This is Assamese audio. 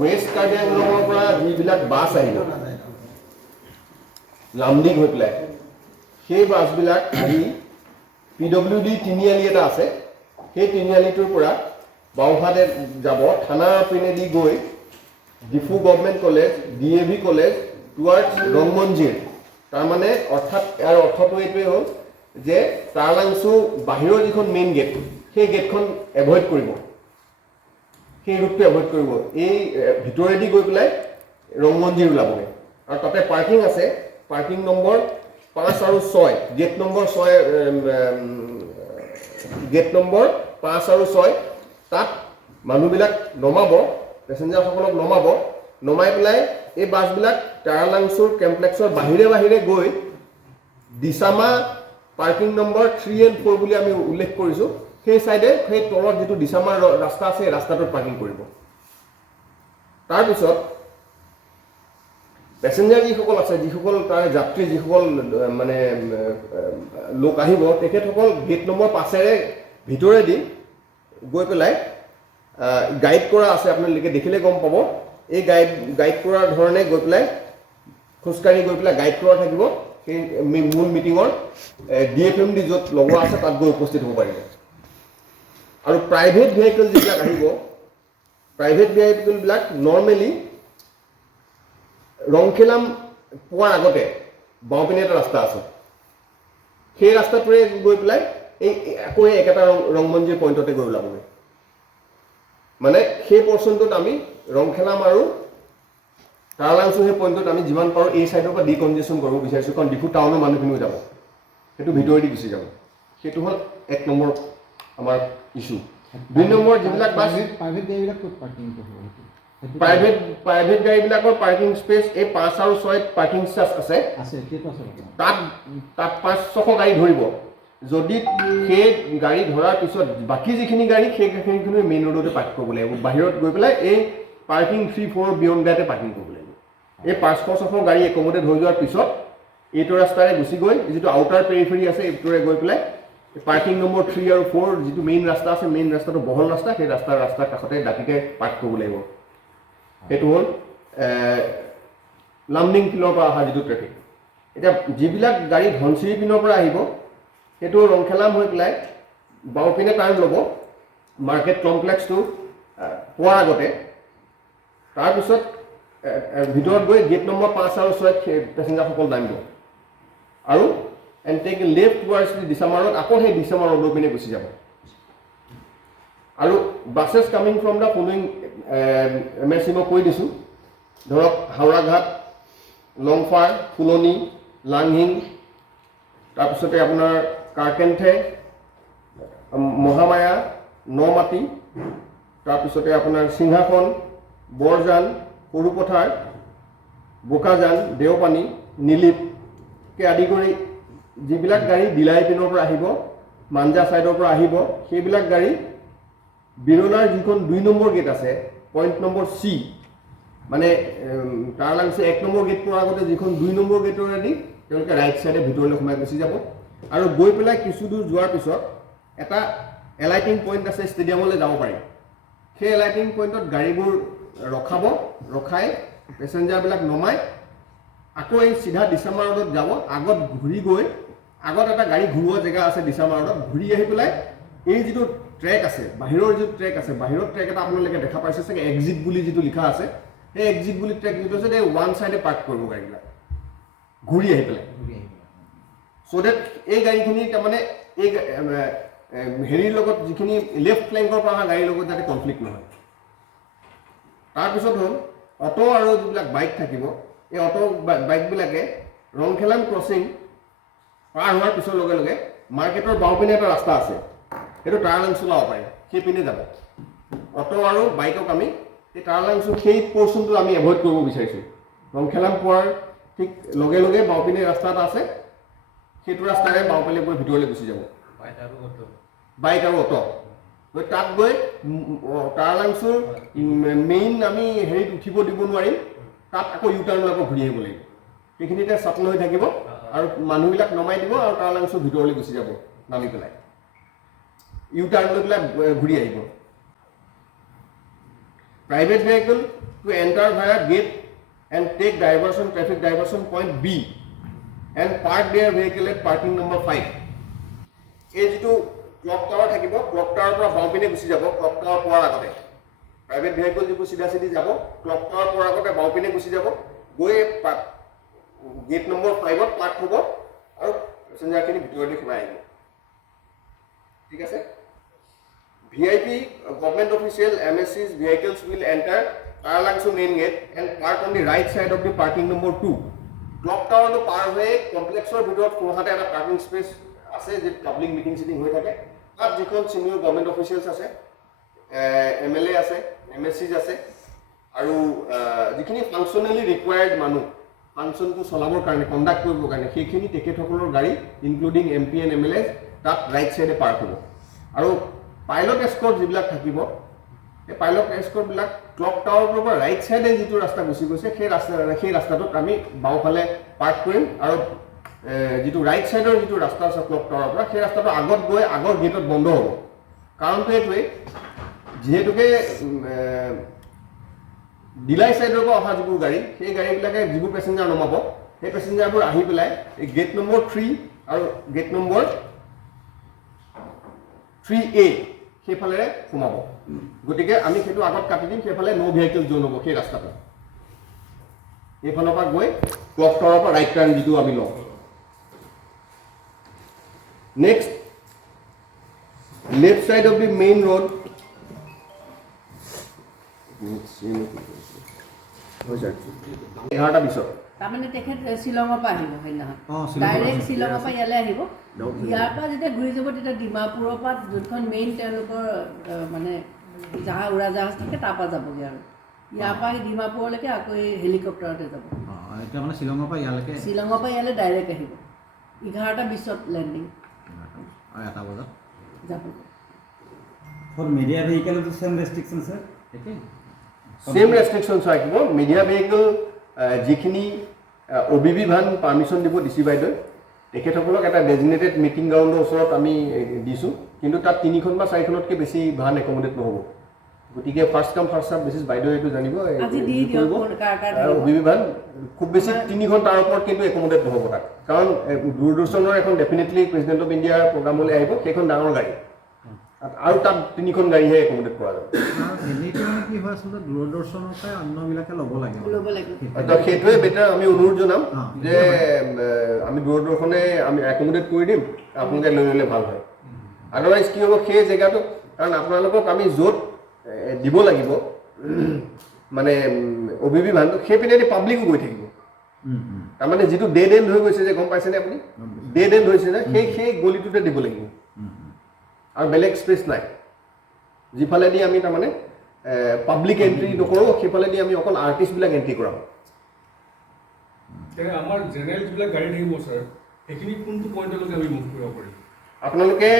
ৱেষ্ট কাৰ্বি আংলঙৰ পৰা যিবিলাক বাছ আহিব লামডিং হৈ পেলাই সেই বাছবিলাক আহি PWD তিনিআলি এটা আছে সেই তিনিআলিটোৰ পৰা বাওঁহাতে যাব থানাৰ পিনেদি গৈ Diphu government college DAV college towards ৰংমঞ্জিৰ তাৰমানে অৰ্থাৎ ইয়াৰ অৰ্থটো এইটোৱে হ'ল যে টাৰলাংচু বাহিৰৰ যিখন মেইন গেট সেই গেটখন এভইড কৰিব সেই ৰুটটো এভইড কৰিব এই ভিতৰেদি গৈ পেলাই ৰংমঞ্জিৰ ওলাবগৈ আৰু তাতে পাৰ্কিং আছে পাৰ্কিং নম্বৰ 5 আৰু 6 গেট নম্বৰ 5 আৰু 6 তাত মানুহবিলাক নমাব পেছেঞ্জাৰসকলক নমাই পেলাই এই বাছবিলাক টাৰালাংচুৰ কেম্প্লেক্সৰ বাহিৰে গৈ দিছামা পাৰ্কিং নম্বৰ 3 and 4 বুলি আমি উল্লেখ কৰিছোঁ সেই সাইডে সেই তলত যেটো দিছামাৰ ৰাস্তা আছে ৰাস্তাটোত পাৰ্কিং কৰিব তাৰপিছত পেছেঞ্জাৰ যিসকল আছে যিসকল তাৰ যাত্ৰী যিসকল মানে লোক আহিব তেখেতসকল গেট নম্বৰ 5 এৰে ভিতৰেদি গৈ পেলাই গাইড কৰা আছে আপোনালোকে দেখিলে গম পাব এই গাইড কৰাৰ ধৰণে গৈ পেলাই খুচকাৰি গৈ পেলাই গাইড কৰা থাকিব সেই মূল মিটিঙৰ DFMD য'ত লগোৱা আছে তাত গৈ উপস্থিত হ'ব পাৰিব আৰু প্ৰাইভেট ভেহিকল যিবিলাক আহিব প্ৰাইভেট ভেহিকলবিলাক নৰ্মেলি ৰংখেলাম পোৱাৰ আগতে বাওঁপিনে এটা ৰাস্তা আছে সেই ৰাস্তাটোৰে গৈ পেলাই এই আকৌ একেটা ৰংমঞ্জিৰ পইণ্টতে গৈ ওলাবগৈ মানে সেই পৰ্চনটোত আমি ৰংখেলাম আৰু টাৰলাংচু সেই পইণ্টত আমি যিমান পাৰোঁ এই চাইডৰ পৰা ডিকনজেশ্যন কৰিব বিচাৰিছোঁ কাৰণ ডিফু টাউনৰ মানুহখিনিও যাব সেইটো ভিতৰেদি গুচি যাব সেইটো হ'ল 1 নম্বৰ আমাৰ ইছ্যু 2 নম্বৰ যিবিলাক বাছ প্ৰাইভেট গাড়ীবিলাক ক'ত পাৰ্কিং কৰিব প্ৰাইভেট গাড়ীবিলাকৰ পাৰ্কিং স্পেচ এই 5 আৰু 6 পাৰ্কিং স্পেচ আছে তাত 500 গাড়ী ধৰিব যদি সেই গাড়ী ধৰাৰ পিছত বাকি যিখিনি গাড়ী সেইখিনি মেইন ৰোডতে পাৰ্ক কৰিব লাগিব বাহিৰত গৈ পেলাই এই পাৰ্কিং 3-4 বিয়ণ্ড গাড়ীতে পাৰ্কিং কৰিব লাগিব এই 500 গাড়ী একমোডেট হৈ যোৱাৰ পিছত এইটো ৰাস্তাৰে গুচি গৈ যিটো আউটাৰ পেৰিফেৰি আছে এইটোৰে গৈ পেলাই পাৰ্কিং নম্বৰ 3 আৰু 4 যিটো মেইন ৰাস্তা আছে মেইন ৰাস্তাটো বহল ৰাস্তা সেই ৰাস্তাৰ কাষতে ডাকিকে পাৰ্ক কৰিব লাগিব সেইটো হ'ল লামডিং ফিলৰ পৰা অহা যিটো ট্ৰেফিক এতিয়া যিবিলাক গাড়ী ধনচিৰি পিনৰ পৰা আহিব সেইটো ৰংখেলাম হৈ পেলাই বাওঁপিনে টাৰ্ণ ল'ব মাৰ্কেট কমপ্লেক্সটো পোৱাৰ আগতে তাৰপিছত ভিতৰত গৈ গেট নম্বৰ 5 আৰু 6 পেছেঞ্জাৰসকল নামিব আৰু এণ্ড টেক লেফ্ট টুৱাৰ্ডছ দিছামাৰত আকৌ সেই দিছামাৰ ৰোডৰ পিনে গুচি যাব আৰু buses coming from the following MSC মই কৈ দিছোঁ ধৰক হাওৰাঘাট লংফাৰ ফুলনি লাংহিং তাৰপিছতে আপোনাৰ কাৰকেন্থে মহামায়া নমাটি তাৰপিছতে আপোনাৰ সিংহাসন বৰজান সৰুপথাৰ বোকাজান দেওপানী নীলিতকে আদি কৰি যিবিলাক গাড়ী দিলাই পিনৰ পৰা আহিব মাঞ্জা সাইডৰ পৰা আহিব সেইবিলাক গাড়ী বিৰলাৰ যিখন 2 নম্বৰ গেট আছে পইণ্ট নম্বৰ C মানে টাৰলাংচু 1 নম্বৰ গেট পোৱাৰ আগতে যিখন 2 নম্বৰ গেটৰেদি তেওঁলোকে ৰাইট সাইডে ভিতৰলৈ সোমাই গুচি যাব আৰু গৈ পেলাই কিছু দূৰ যোৱাৰ পিছত এটা এলাইটিং পইণ্ট আছে ষ্টেডিয়ামলৈ যাব পাৰি সেই এলাইটিং পইণ্টত গাড়ীবোৰ ৰখাই পেছেঞ্জাৰবিলাক নমাই আকৌ এই চিধা দিছামাৰ ৰোডত যাব আগত ঘূৰি গৈ আগত এটা গাড়ী ঘূৰোৱা জেগা আছে দিছামাৰ ৰোডত ঘূৰি আহি পেলাই এই যিটো ট্ৰেক আছে বাহিৰৰ যিটো ট্ৰেক আছে বাহিৰৰ ট্ৰেক এটা আপোনালোকে দেখা পাইছে চাগে এক্সিট বুলি যিটো লিখা আছে সেই এক্সিট বুলি ট্ৰেক যিটো আছে এই ওৱান সাইডে পাৰ্ক কৰিব গাড়ীবিলাক ঘূৰি আহি পেলাই so that এই গাড়ীখিনি তাৰমানে এই হেৰিৰ লগত যিখিনি লেফ্ট ফ্লেংকৰ পৰা অহা গাড়ীৰ লগত যাতে কনফ্লিক্ট নহয় তাৰপিছত হ'ল অটো আৰু যিবিলাক বাইক থাকিব এই অটো বাইকবিলাকে ৰংখেলাম ক্ৰছিং পাৰ হোৱাৰ পিছৰ লগে লগে মাৰ্কেটৰ বাওঁপিনে এটা ৰাস্তা আছে সেইটো টাৰলাংচু লাব পাৰে সেই পিনে যাব অটো আৰু বাইকক আমি এই টাৰলাংচু সেই পৰ্চনটো আমি এভইড কৰিব বিচাৰিছোঁ ৰংখেলাম পোৱাৰ ঠিক লগে লগে বাওঁপিনে ৰাস্তা এটা আছে সেইটো ৰাস্তাৰে বাওঁপিনে গৈ ভিতৰলৈ গুচি যাব বাইক আৰু অটো গৈ তাত গৈ টাৰলাংচুৰ মেইন আমি হেৰিত উঠিব দিব নোৱাৰিম তাত আকৌ ইউটাৰ্ণ লৈ ঘূৰি আহিব লাগিব সেইখিনিতে চাটল হৈ থাকিব আৰু মানুহবিলাক নমাই দিব আৰু টাৰলাংচুৰ ভিতৰলৈ গুচি যাব নামি পেলাই ইউটাৰ্ণ লৈ পেলাই ঘূৰি আহিব private vehicle to enter via gate and take diversion traffic diversion point B and park their vehicle at parking number 5. এই যেটো ক্লক টাৱাৰ থাকিব ক্লক টাৱাৰৰ পৰা বাওঁপিনে গুচি যাব ক্লক টাৱাৰ পোৱাৰ আগতে প্ৰাইভেট ভেহিকল যিবোৰ চিধা চিধি যাব ক্লক টাৱাৰ পোৱাৰ আগতে বাওঁপিনে গুচি যাব গৈ গেট নম্বৰ 5ত পাৰ্ক হ'ব আৰু পেছেঞ্জাৰখিনি ভিতৰলৈ সোমাই আহিব ঠিক আছে VIP government official MSC's vehicles will enter Paralangsu main gate and park on the right side of the parking number 2 clock tower to par hoye complex or ভিতৰত কোহাতে এটা parking space আছে যে পাবলিক মিটিং সিটিং হৈ থাকে তাত যিখন সিনিয়ৰ গভৰ্ণমেণ্ট অফিচিয়েলছ আছে MLA আছে MSCs আছে আৰু যিখিনি ফাংচনেলি ৰিকোয়াৰ্ড মানুহ ফাংচনটো চলাবৰ কাৰণে কণ্ডাক্ট কৰিবৰ কাৰণে সেইখিনি তেখেতসকলৰ গাড়ী ইনক্লুডিং MP and MLAs তাত ৰাইট সাইডে পাৰ্ক হ'ব আৰু পাইলট এস্কৰ্ট যিবিলাক থাকিব এই পাইলট এস্কৰ্ট বিলাক ক্লক টাৱাৰৰ পৰা ৰাইট সাইডে যিটো ৰাস্তা গুচি গৈছে সেই ৰাস্তাটোত আমি বাওঁফালে পাৰ্ক কৰিম আৰু যেটো ৰাইট সাইডৰ যেটো ৰাস্তা আছে ক্লক টাৱাৰৰ পৰা সেই ৰাস্তাটো আগত গৈ আগৰ গেটত বন্ধ হ'ব কাৰণটো এইটোৱে যেহেতুকে ডিলাই সাইডৰ পৰা অহা যিবোৰ গাড়ী সেই গাড়ীবিলাকে যিবোৰ পেছেঞ্জাৰ নমাব সেই পেছেঞ্জাৰবোৰ আহি পেলাই এই গেট নম্বৰ 3 আৰু গেট নম্বৰ 3A সেইফালে সোমাব গতিকে আমি সেইটো আগত কাটি দিম সেইফালে নো ভেহিকল জোন হ'ব সেই ৰাস্তাটো এইফালৰ পৰা গৈ ক্লক টাৱাৰৰ পৰা ৰাইট টাৰ্ণ যিটো আমি লওঁ next left side of the main road এঘাৰটা পিছত তাৰমানে তেখেত শ্বিলঙৰ পৰা আহিব সেইদিনাখন ডাইৰেক্ট শ্বিলঙৰ পৰা ইয়ালৈ আহিব ইয়াৰ পৰা যেতিয়া ঘূৰি যাব তেতিয়া ডিমাপুৰৰ পৰা যোনখন মেইন তেওঁলোকৰ মানে উৰাজাহাজ থাকে তাৰ পৰা যাবগৈ আৰু ইয়াৰ পৰা ডিমাপুৰলৈকে আকৌ এই হেলিকপ্টাৰতে যাব এতিয়া মানে শ্বিলঙৰ পৰা ইয়ালৈ ডাইৰেক্ট আহিব 11:20 লেণ্ডিং আৰু 1 বজাত যাব For media vehicle also same restriction sir. Okay. Same restrictions থাকিব media vehicle যিখিনি OBB van permission দিব ডিসি বাইদেউ তেখেতসকলক এটা ডেজিগনেটেড মিটিং গ্ৰাউণ্ডৰ ওচৰত আমি দিছো কিন্তু তাত 3খন বা 4খনতকৈ বেছি ভান একমোডেট নহব গতিকে ফাৰ্স্ট কাম ফাৰ্স্ট সাৰ্ভ বেচিছ বাইদেউ এইটো জানিব আজি দি দিও OBB van খুব বেছি 3খন তাৰ ওপৰত কিন্তু একমোডেট নহব তাত কাৰণ দূৰদৰ্শনৰ এখন ডেফিনেটলি প্ৰেসিডেন্ট অফ ইণ্ডিয়াৰ প্ৰগ্ৰামলৈ আহিব সেইখন ডাঙৰ গাড়ী আৰু তাত 3খন গাড়ীহে একমোডেট কৰা যাব এনেটো মানে কি হয় আসলে দূৰদৰ্শনৰ পৰা অন্যবিলাকে ল'ব লাগে তো সেইটোৱে বেটাৰ আমি অনুৰোধ জনাম যে আমি দূৰদৰ্শনে আমি একমোডেট কৰি দিম আপোনালোকে লৈ ল'লে ভাল হয় আদাৰৱাইজ কি হ'ব সেই জেগাটো কাৰণ আপোনালোকক আমি য'ত দিব লাগিব মানে OBB ভানটো সেই পিনেদি পাব্লিকো গৈ থাকিব তাৰমানে যিটো ডেড এণ্ড হৈ গৈছে যে গম পাইছেনে আপুনি ডেড এণ্ড হৈছে যে সেই গলিটোতে দিব লাগিব আৰু বেলেগ স্পেচ নাই যিফালেদি আমি তাৰমানে পাব্লিক এন্ট্ৰি নকৰোঁ সেইফালেদি আমি অকল আৰ্টিষ্টবিলাক এন্ট্ৰি কৰাম আমাৰ জেনেৰেল যিবিলাক গাড়ী থাকিব স্যাৰ সেইখিনি কোনটো পইণ্টলৈকে আমি মুভ কৰিব পাৰিম আপোনালোকে